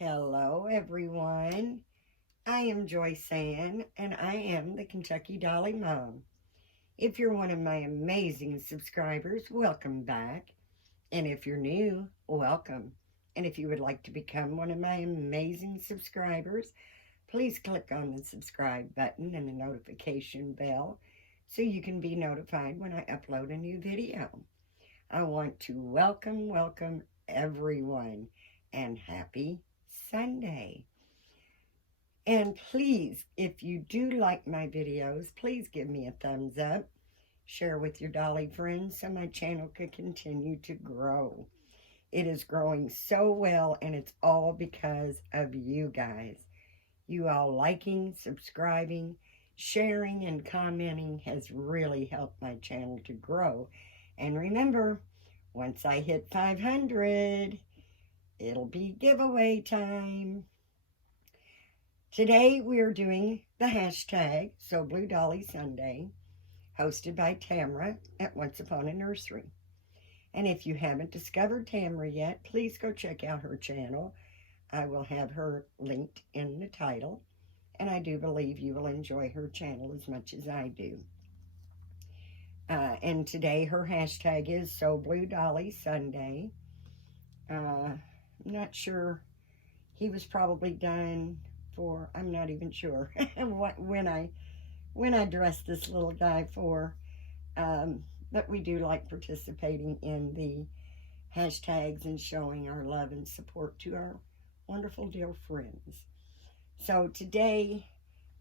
Hello, everyone. I am Joyce Ann, and I am the Kentucky Dolly Mom. If you're one of my amazing subscribers, welcome back. And if you're new, welcome. And if you would like to become one of my amazing subscribers, please click on the subscribe button and the notification bell so you can be notified when I upload a new video. I want to welcome everyone and happy Sunday. And please, if you do like my videos, please give me a thumbs up. Share with your Dolly friends so my channel can continue to grow. It is growing so well, and it's all because of you guys. You all liking, subscribing, sharing, and commenting has really helped my channel to grow. And remember, once I hit 500, it'll be giveaway time. Today we are doing the hashtag So Blue Dolly Sunday, hosted by Tamra at Once Upon a Nursery. And if you haven't discovered Tamra yet, please go check out her channel. I will have her linked in the title, and I do believe you will enjoy her channel as much as I do. And today her hashtag is So Blue Dolly Sunday. I'm not sure. He was probably done for, I'm not even sure when I dressed this little guy for. But we do like participating in the hashtags and showing our love and support to our wonderful dear friends. So today,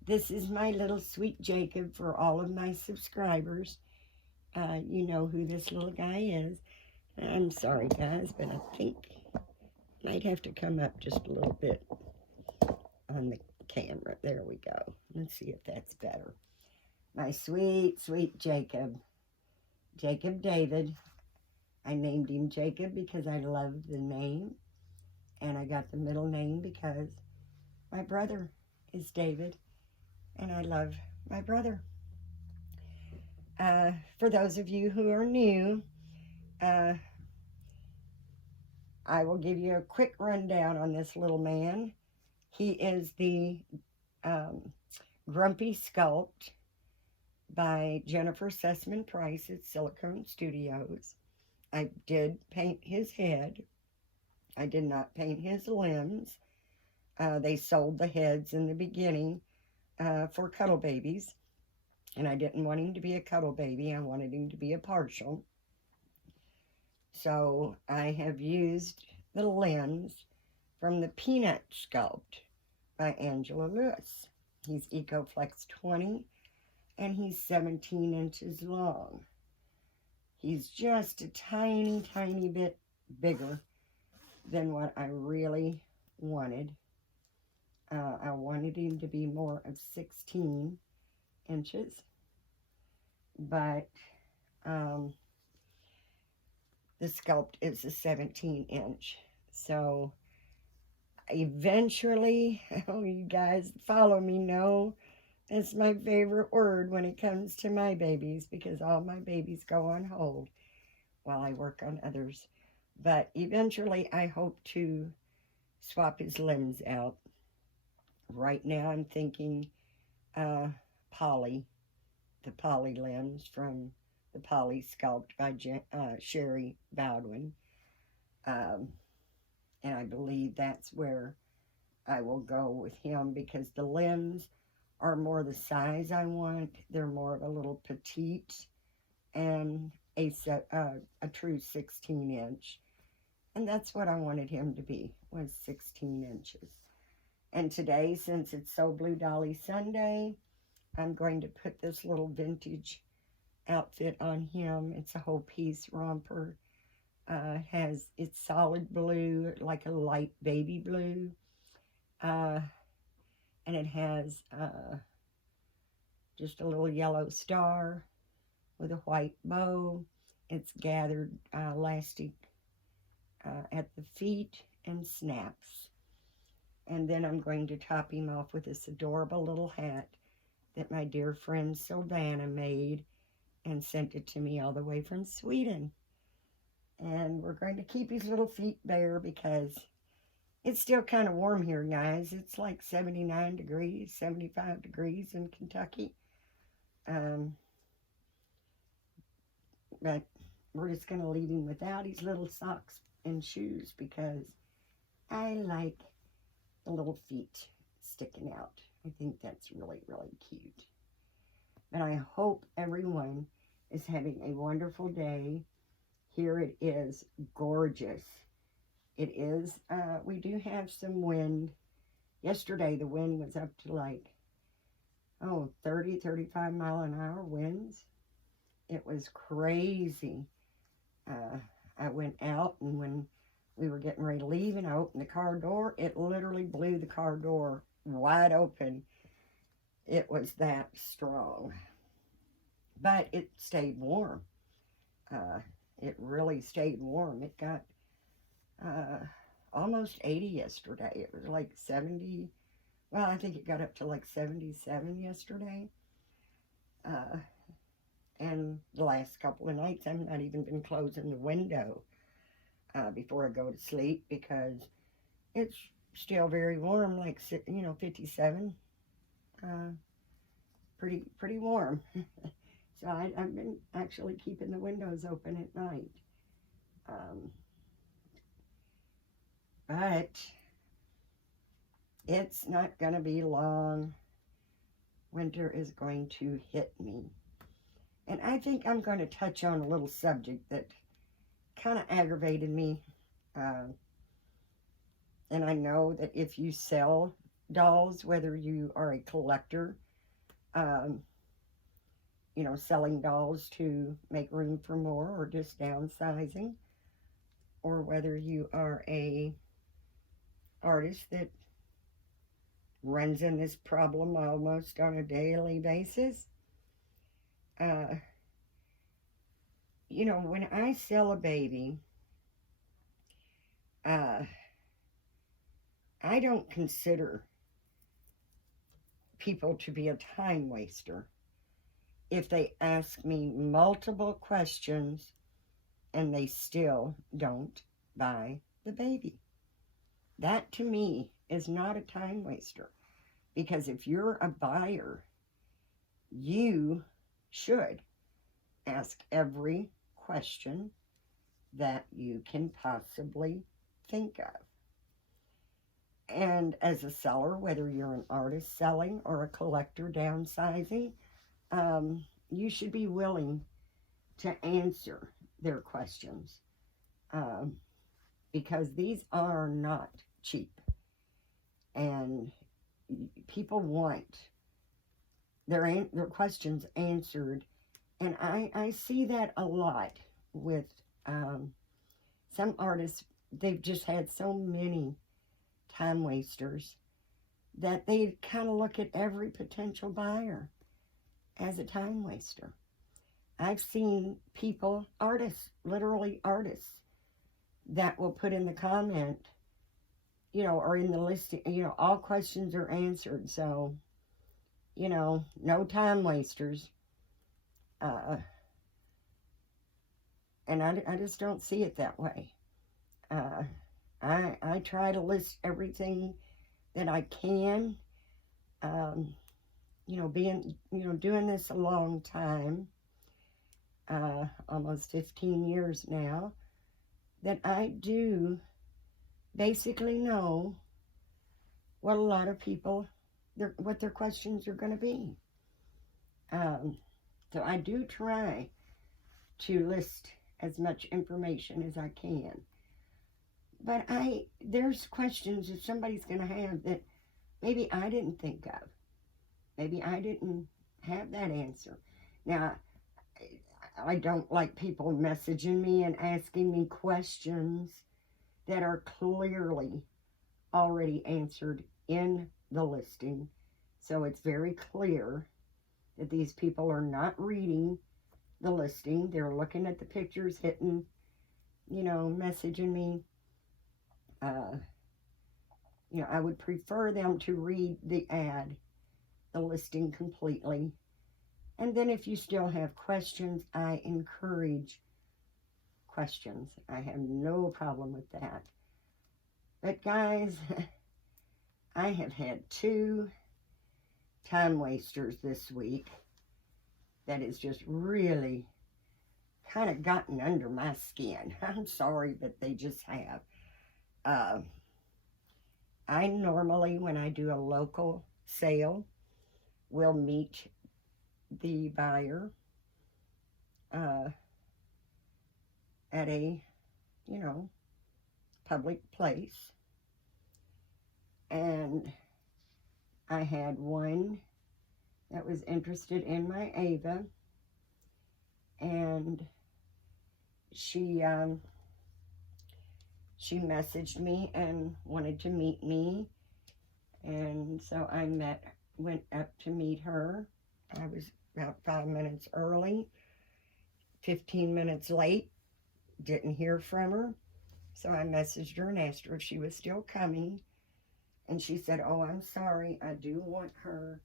this is my little sweet Jacob for all of my subscribers. You know who this little guy is. I'm sorry, guys, but I think might have to come up just a little bit on the camera. There we go. Let's see if that's better. My sweet, sweet Jacob. Jacob David. I named him Jacob because I loved the name. And I got the middle name because my brother is David. And I love my brother. For those of you who are new, I will give you a quick rundown on this little man. He is the Grumpy Sculpt by Jennifer Sussman Price at Silicone Studios. I did paint his head. I did not paint his limbs. They sold the heads in the beginning for cuddle babies. And I didn't want him to be a cuddle baby. I wanted him to be a partial. So I have used the limbs from the Peanut Sculpt by Angela Lewis. He's EcoFlex 20, and he's 17 inches long. He's just a tiny, tiny bit bigger than what I really wanted. I wanted him to be more of 16 inches, but the sculpt is a 17 inch. So eventually, oh, you guys follow me know that's my favorite word when it comes to my babies, because all my babies go on hold while I work on others. But eventually I hope to swap his limbs out. Right now I'm thinking Polly, the Polly limbs from the Polly Sculpt by Sherry Baldwin. And I believe that's where I will go with him, because the limbs are more the size I want. They're more of a little petite and a true 16 inch. And that's what I wanted him to be, was 16 inches. And today, since it's So Blue Dolly Sunday, I'm going to put this little vintage outfit on him. It's a whole piece romper. It's solid blue, like a light baby blue. And it has just a little yellow star with a white bow. It's gathered elastic at the feet and snaps. And then I'm going to top him off with this adorable little hat that my dear friend Sylvana made and sent it to me all the way from Sweden. And we're going to keep his little feet bare because It's still kind of warm here, guys. It's like 79 degrees, 75 degrees in Kentucky. Um, but we're just going to leave him without his little socks and shoes because I like the little feet sticking out. I think that's really, really cute. But I hope everyone is having a wonderful day. Here it is gorgeous. It is, we do have some wind. Yesterday the wind was up to like, 30, 35 mile an hour winds. It was crazy. I went out, and when we were getting ready to leave and I opened the car door, it literally blew the car door wide open. It was that strong. But it stayed warm. It really stayed warm. It got almost 80 yesterday. It was like 70. Well, I think it got up to like 77 yesterday. And the last couple of nights, I've not even been closing the window before I go to sleep because it's still very warm, like 57. Pretty warm. So I've been actually keeping the windows open at night. But it's not going to be long. Winter is going to hit me. And I think I'm going to touch on a little subject that kind of aggravated me. And I know that if you sell dolls, whether you are a collector, selling dolls to make room for more or just downsizing, or whether you are a artist that runs in this problem almost on a daily basis. When I sell a baby, I don't consider people to be a time waster if they ask me multiple questions and they still don't buy the baby. That to me is not a time waster, because if you're a buyer, you should ask every question that you can possibly think of. And as a seller, whether you're an artist selling or a collector downsizing, you should be willing to answer their questions, because these are not cheap, and people want their questions answered. And I see that a lot with some artists. They've just had so many time wasters that they kind of look at every potential buyer as a time waster. I've seen people, artists, literally artists, that will put in the comment, or in the listing, all questions are answered. So, no time wasters. And I just don't see it that way. I try to list everything that I can. Doing this a long time, almost 15 years now, that I do basically know what a lot of people, what their questions are going to be. So I do try to list as much information as I can. But there's questions that somebody's going to have that maybe I didn't think of. Maybe I didn't have that answer. Now, I don't like people messaging me and asking me questions that are clearly already answered in the listing. So it's very clear that these people are not reading the listing. They're looking at the pictures, hitting, messaging me. I would prefer them to read the ad, the listing completely. And then if you still have questions, I encourage questions. I have no problem with that. But guys, I have had 2 time wasters this week that has just really kind of gotten under my skin. I'm sorry, but they just have. I normally, when I do a local sale, will meet the buyer at a, public place. And I had one that was interested in my Ava, and she messaged me and wanted to meet me, and so I went up to meet her. I was about 5 minutes early, 15 minutes late, didn't hear from her, so I messaged her and asked her if she was still coming, and she said, "Oh, I'm sorry, I do want her,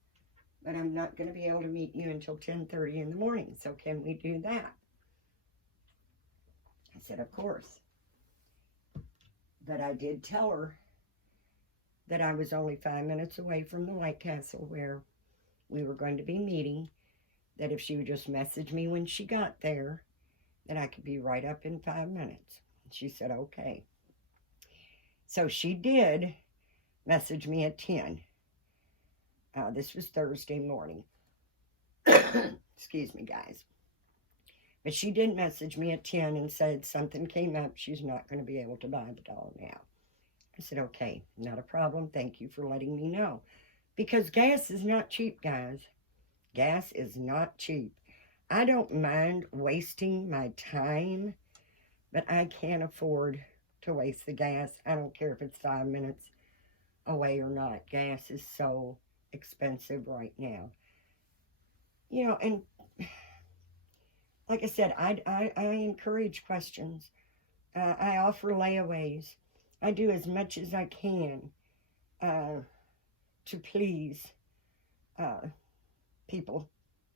but I'm not going to be able to meet you until 10:30 in the morning, so can we do that?" I said, "Of course." But I did tell her that I was only 5 minutes away from the White Castle where we were going to be meeting, that if she would just message me when she got there, that I could be right up in 5 minutes. She said, okay. So she did message me at 10. This was Thursday morning. Excuse me, guys. But she did message me at 10 and said something came up. She's not going to be able to buy the doll now. I said, okay, not a problem. Thank you for letting me know. Because gas is not cheap, guys. Gas is not cheap. I don't mind wasting my time, but I can't afford to waste the gas. I don't care if it's 5 minutes away or not. Gas is so expensive right now. And like I said, I encourage questions. I offer layaways. I do as much as I can to please people.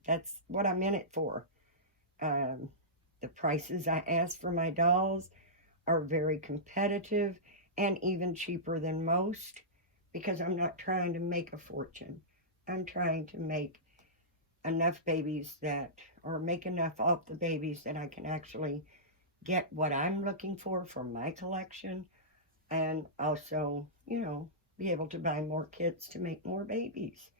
That's what I'm in it for. The prices I ask for my dolls are very competitive and even cheaper than most, because I'm not trying to make a fortune. I'm trying to make enough babies or make enough off the babies that I can actually get what I'm looking for my collection, and also, be able to buy more kits to make more babies.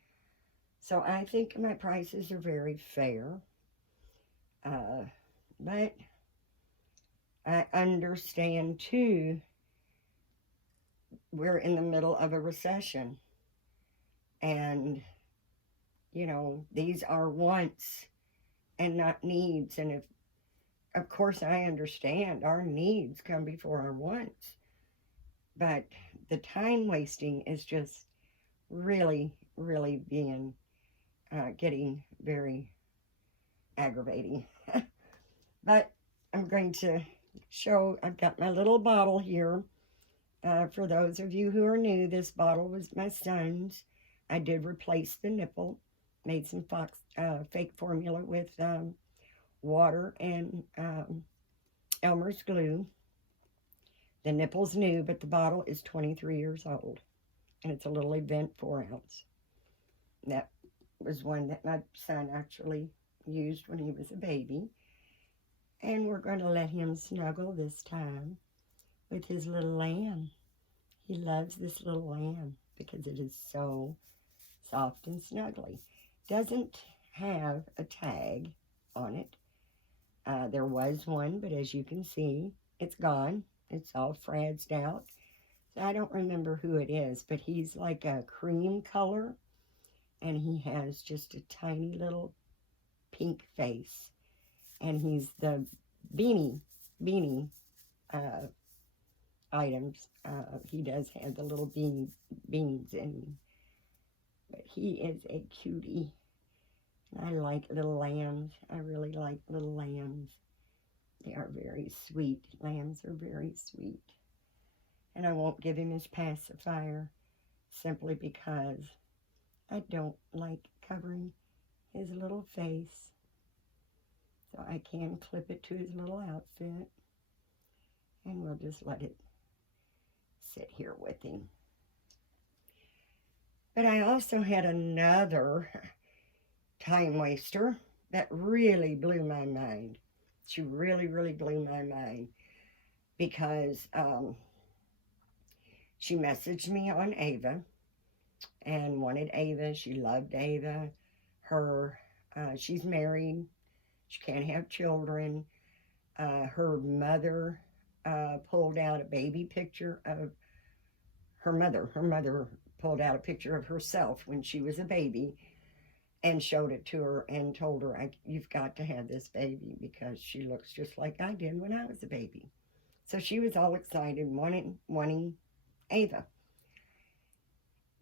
So I think my prices are very fair. But I understand too, we're in the middle of a recession. And, these are wants and not needs. And of course, I understand our needs come before our wants. But the time wasting is just really, really getting very aggravating. But I'm going to show, I've got my little bottle here. For those of you who are new, this bottle was my son's. I did replace the nipple, made some fake formula with water and Elmer's glue. The nipple's new, but the bottle is 23 years old, and it's a little Event 4-ounce. That was one that my son actually used when he was a baby. And we're going to let him snuggle this time with his little lamb. He loves this little lamb because it is so soft and snuggly. Doesn't have a tag on it. There was one, but as you can see, it's gone. It's all frazzed out. So I don't remember who it is, but he's like a cream color, and he has just a tiny little pink face. And he's the beanie items. He does have the little beans in him. But he is a cutie. And I like little lambs. I really like little lambs. They are very sweet. Lambs are very sweet. And I won't give him his pacifier simply because I don't like covering his little face. So I can clip it to his little outfit. And we'll just let it sit here with him. But I also had another time waster that really blew my mind. She really, really blew my mind because she messaged me on Ava and wanted Ava. She loved Ava. She's married. She can't have children. Her mother pulled out a baby picture of her mother. Her mother pulled out a picture of herself when she was a baby and showed it to her and told her, you've got to have this baby because she looks just like I did when I was a baby. So she was all excited, wanting Ava.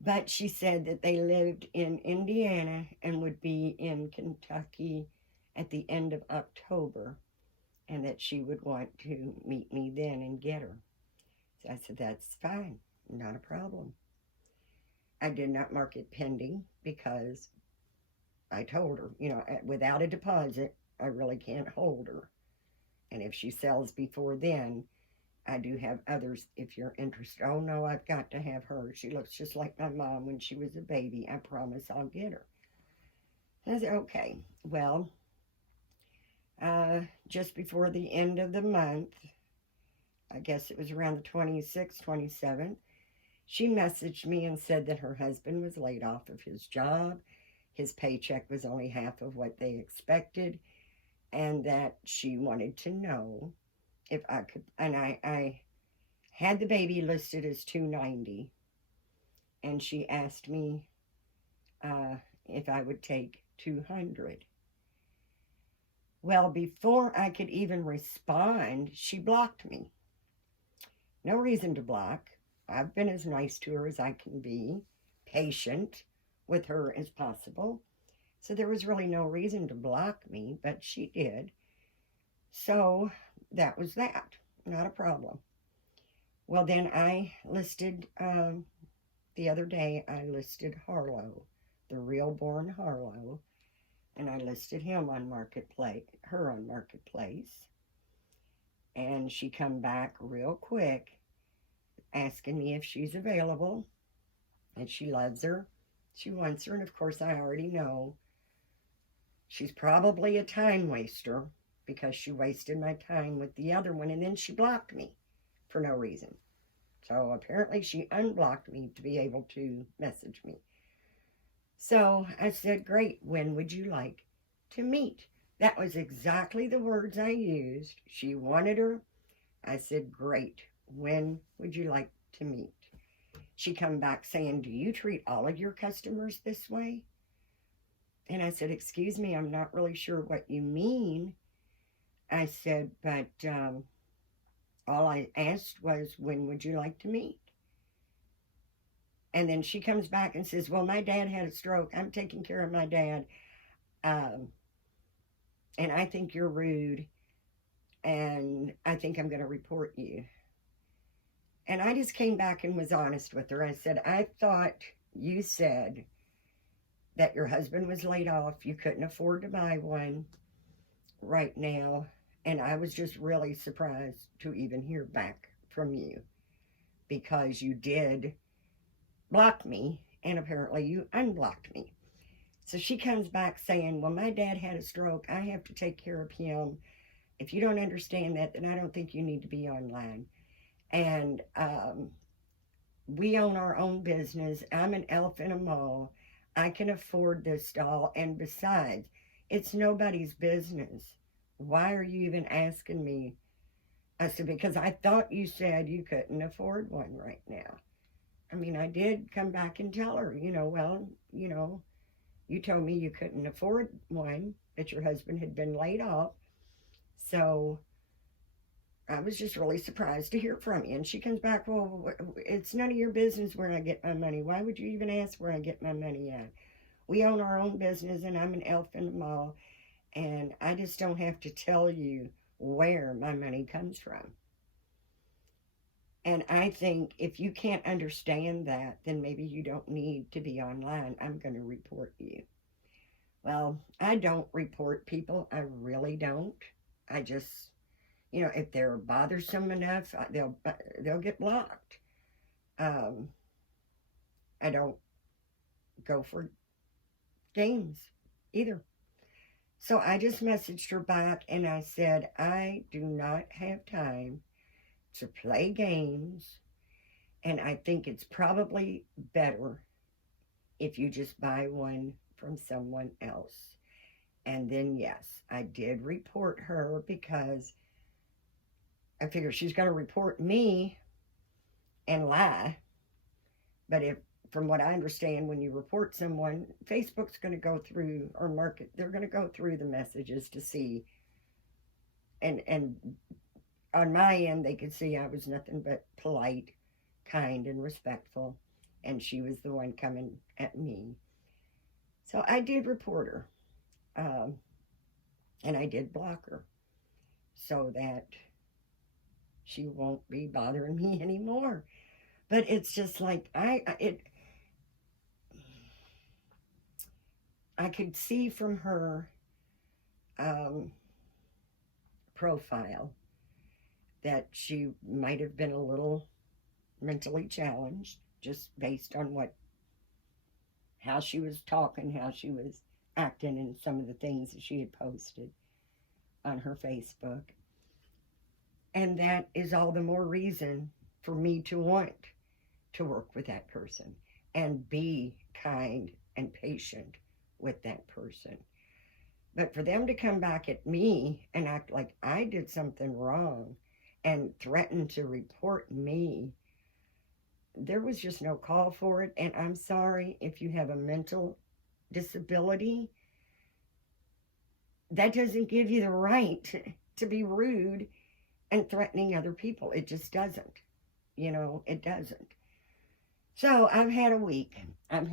But she said that they lived in Indiana and would be in Kentucky at the end of October, and that she would want to meet me then and get her. So I said, that's fine, not a problem. I did not mark it pending because I told her, without a deposit, I really can't hold her. And if she sells before then, I do have others if you're interested. Oh, no, I've got to have her. She looks just like my mom when she was a baby. I promise I'll get her. I said, okay. Well, just before the end of the month, I guess it was around the 26th, 27th, she messaged me and said that her husband was laid off of his job. His paycheck was only half of what they expected, and that she wanted to know if I could, and I had the baby listed as $290, and she asked me if I would take $200. Well, before I could even respond, she blocked me. No reason to block. I've been as nice to her as I can be, patient with her as possible. So there was really no reason to block me, but she did. So that was that. Not a problem. Well, then I listed, the other day, I listed Harlow, the real born Harlow, and I listed him on Marketplace, her on Marketplace. And she come back real quick asking me if she's available, and she loves her. She wants her, and of course I already know she's probably a time waster because she wasted my time with the other one, and then she blocked me for no reason. So apparently she unblocked me to be able to message me. So I said, great, when would you like to meet? That was exactly the words I used. She wanted her. I said, great, when would you like to meet? She come back saying, do you treat all of your customers this way? And I said, excuse me, I'm not really sure what you mean. I said, but all I asked was, when would you like to meet? And then she comes back and says, well, my dad had a stroke. I'm taking care of my dad. And I think you're rude. And I think I'm going to report you. And I just came back and was honest with her. I said, I thought you said that your husband was laid off. You couldn't afford to buy one right now. And I was just really surprised to even hear back from you, because you did block me, and apparently you unblocked me. So she comes back saying, well, my dad had a stroke. I have to take care of him. If you don't understand that, then I don't think you need to be online. And we own our own business. I'm an elf in a mall. I can afford this doll. And besides, it's nobody's business. Why are you even asking me? I said, because I thought you said you couldn't afford one right now. I mean, I did come back and tell her, you told me you couldn't afford one, that your husband had been laid off. So I was just really surprised to hear from you. And she comes back, well, it's none of your business where I get my money. Why would you even ask where I get my money at? We own our own business, and I'm an elf in the mall, and I just don't have to tell you where my money comes from. And I think if you can't understand that, then maybe you don't need to be online. I'm going to report you. Well, I don't report people. I really don't. I just, if they're bothersome enough, they'll get blocked. Um, I don't go for games either. So I just messaged her back and I said, I do not have time to play games, and I think it's probably better if you just buy one from someone else. And then, yes, I did report her because I figured she's going to report me and lie. But if, from what I understand, when you report someone, Facebook's going to go through, or market, they're going to go through the messages to see. And on my end, they could see I was nothing but polite, kind, and respectful. And she was the one coming at me. So I did report her. Um, and I did block her so that she won't be bothering me anymore. But it's just like I could see from her um, profile that she might have been a little mentally challenged, just based on how she was talking, how she was acting, and some of the things that she had posted on her Facebook. And that is all the more reason for me to want to work with that person and be kind and patient with that person. But for them to come back at me and act like I did something wrong and threaten to report me, there was just no call for it. And I'm sorry, if you have a mental disability, that doesn't give you the right to be rude and threatening other people. It just doesn't. It doesn't. So I've had a week. I'm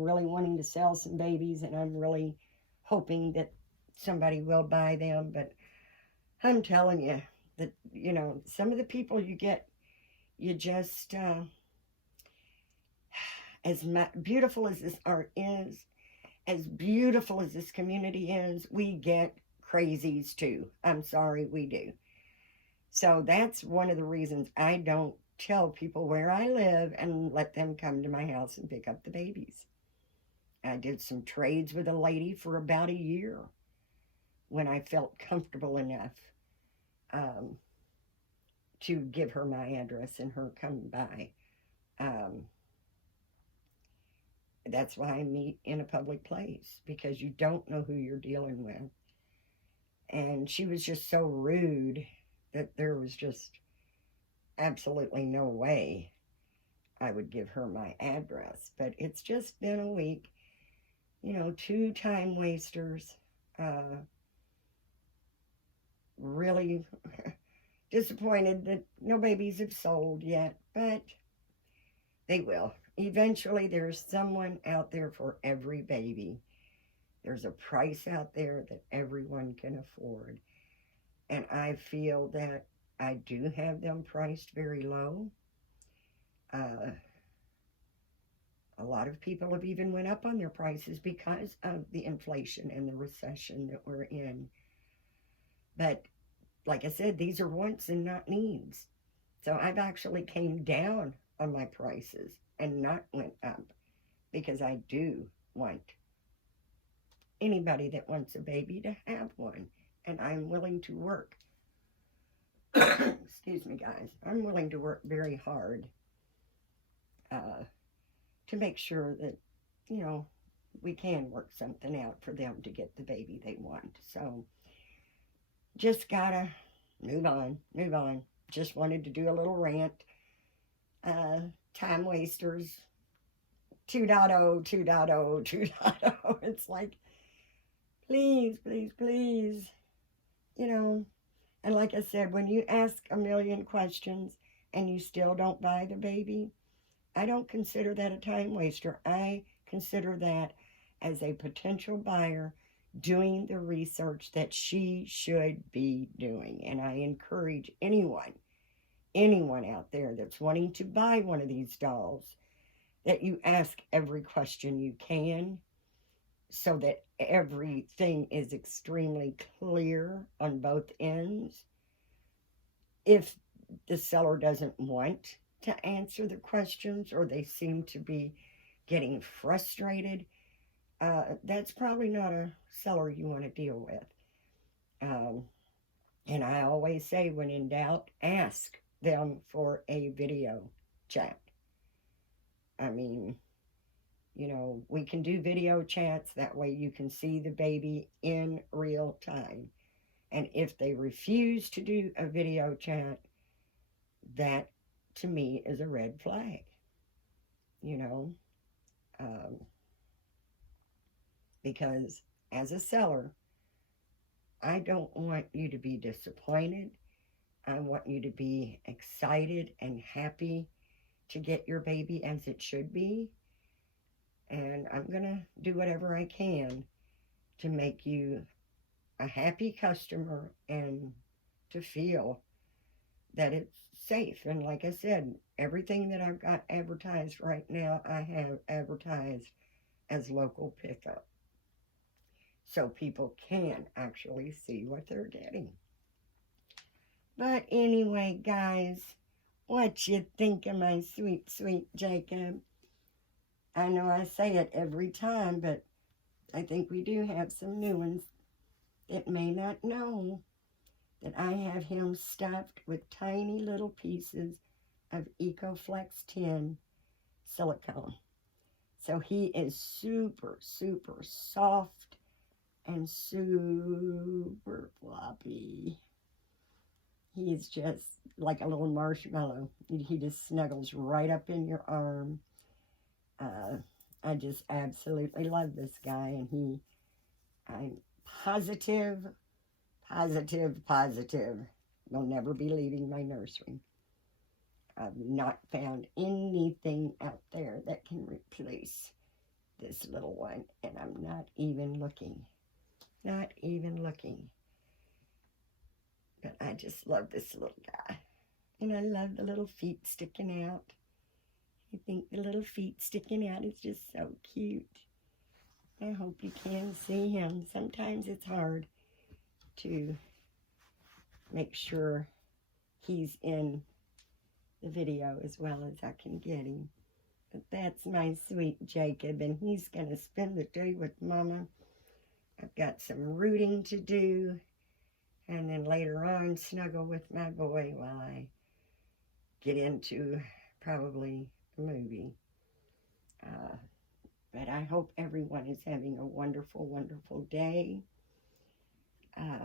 really wanting to sell some babies, and I'm really hoping that somebody will buy them. But I'm telling you that, some of the people you get, you just, beautiful as this art is, as beautiful as this community is, we get crazies too. I'm sorry, we do. So that's one of the reasons I don't tell people where I live and let them come to my house and pick up the babies. I did some trades with a lady for about a year when I felt comfortable enough to give her my address and her come by. That's why I meet in a public place, because you don't know who you're dealing with. And she was just so rude that there was just absolutely no way I would give her my address. But it's just been a week. 2 time wasters. Really disappointed that no babies have sold yet, but they will. Eventually, there's someone out there for every baby. There's a price out there that everyone can afford. And I feel that I do have them priced very low. A lot of people have even went up on their prices because of the inflation and the recession that we're in. But like I said, these are wants and not needs. So I've actually came down on my prices and not went up, because I do want anybody that wants a baby to have one. And I'm willing to work. Excuse me, guys. I'm willing to work very hard to make sure that, we can work something out for them to get the baby they want. So just gotta move on. Just wanted to do a little rant. Time wasters 2.0, 2.0, 2.0. It's like, please, please, please. And like I said, when you ask a million questions and you still don't buy the baby, I don't consider that a time waster. I consider that as a potential buyer doing the research that she should be doing. And I encourage anyone out there that's wanting to buy one of these dolls, that you ask every question you can, so that everything is extremely clear on both ends. If the seller doesn't want to answer the questions, or they seem to be getting frustrated, that's probably not a seller you want to deal with. And I always say, when in doubt, ask them for a video chat. I mean, you know, we can do video chats. That way you can see the baby in real time. And if they refuse to do a video chat, that to me is a red flag. You know, because as a seller, I don't want you to be disappointed. I want you to be excited and happy to get your baby as it should be. And I'm going to do whatever I can to make you a happy customer and to feel that it's safe. And like I said, everything that I've got advertised right now, I have advertised as local pickup, so people can actually see what they're getting. But anyway, guys, what you think of my sweet, sweet Jacob? I know I say it every time, but I think we do have some new ones that may not know that I have him stuffed with tiny little pieces of EcoFlex 10 silicone. So he is super, super soft and super floppy. He's just like a little marshmallow. He just snuggles right up in your arm. I just absolutely love this guy, and I'm positive, will never be leaving my nursery. I've not found anything out there that can replace this little one, and I'm not even looking. Not even looking. But I just love this little guy. And I love the little feet sticking out. I think the little feet sticking out is just so cute. I hope you can see him. Sometimes it's hard to make sure he's in the video as well as I can get him. But that's my sweet Jacob, and he's going to spend the day with Mama. I've got some rooting to do, and then later on snuggle with my boy while I get into probably a movie. But I hope everyone is having a wonderful, wonderful day.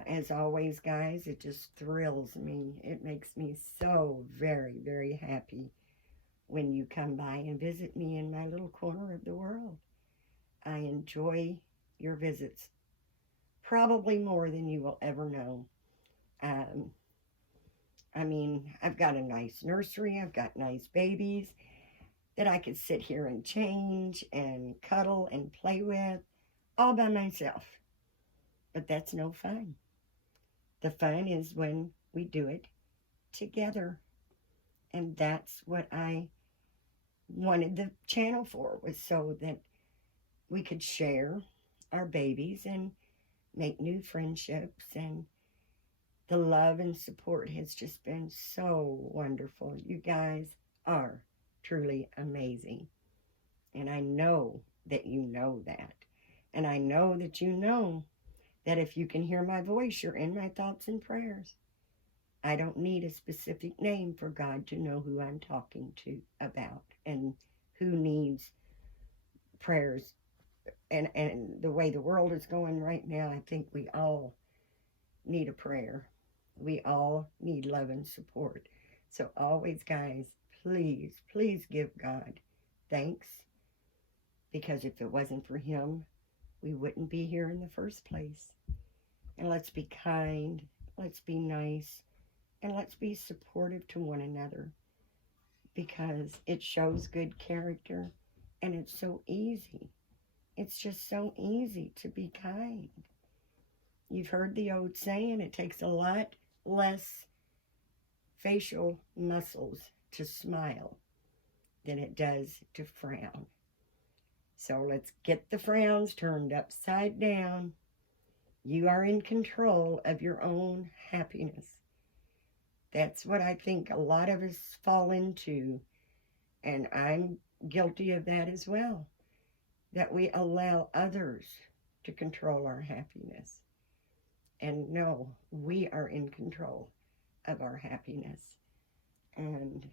As always, guys, it just thrills me. It makes me so very, very happy when you come by and visit me in my little corner of the world. I enjoy your visits probably more than you will ever know. I mean, I've got a nice nursery. I've got nice babies that I could sit here and change and cuddle and play with all by myself. But that's no fun. The fun is when we do it together. And that's what I wanted the channel for, was so that we could share our babies and make new friendships. And the love and support has just been so wonderful. You guys are truly amazing. And I know that you know that. And I know that you know that if you can hear my voice, you're in my thoughts and prayers. I don't need a specific name for God to know who I'm talking to about and who needs prayers. And the way the world is going right now, I think we all need a prayer. We all need love and support. So always, guys, please, please give God thanks, because if it wasn't for him, we wouldn't be here in the first place. And let's be kind, let's be nice, and let's be supportive to one another, because it shows good character, and it's so easy. It's just so easy to be kind. You've heard the old saying, it takes a lot less facial muscles to smile than it does to frown. So let's get the frowns turned upside down. You are in control of your own happiness. That's what I think a lot of us fall into, and I'm guilty of that as well, that we allow others to control our happiness. And no, we are in control of our happiness. And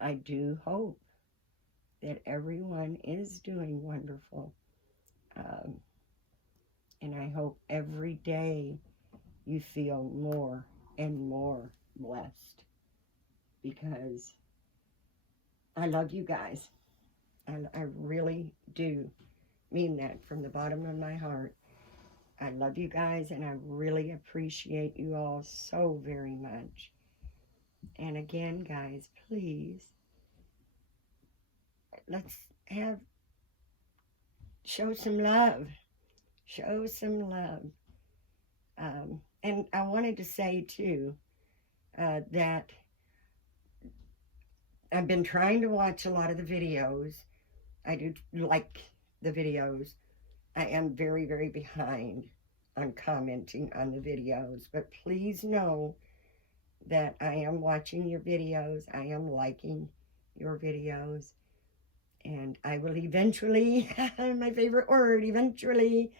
I do hope that everyone is doing wonderful. Um, and I hope every day you feel more and more blessed, because I love you guys. And I really do mean that from the bottom of my heart. I love you guys, and I really appreciate you all so very much. And again, guys, please, let's have, show some love. Show some love. And I wanted to say, too, that I've been trying to watch a lot of the videos. I do like the videos. I am very, very behind on commenting on the videos, but please know that I am watching your videos. I am liking your videos, and I will eventually, my favorite word, eventually,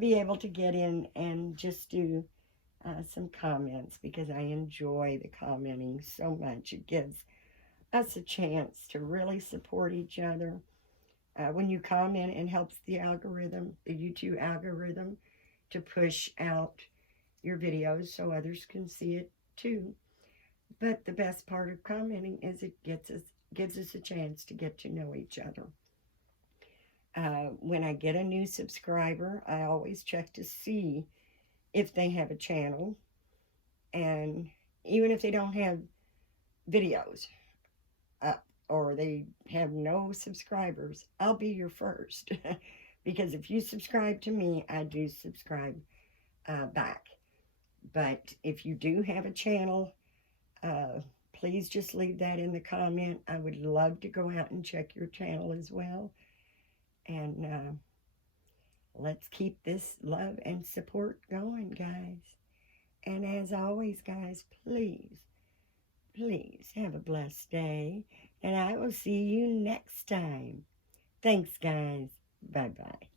be able to get in and just do some comments, because I enjoy the commenting so much. It gives us a chance to really support each other. When you comment, it helps the algorithm, the YouTube algorithm, to push out your videos so others can see it too. But the best part of commenting is it gives us a chance to get to know each other. When I get a new subscriber, I always check to see if they have a channel, and even if they don't have videos up or they have no subscribers, I'll be your first. Because if you subscribe to me, I do subscribe back. But if you do have a channel, please just leave that in the comment. I would love to go out and check your channel as well. And let's keep this love and support going, guys. And as always, guys, please, please have a blessed day. And I will see you next time. Thanks, guys. Bye-bye.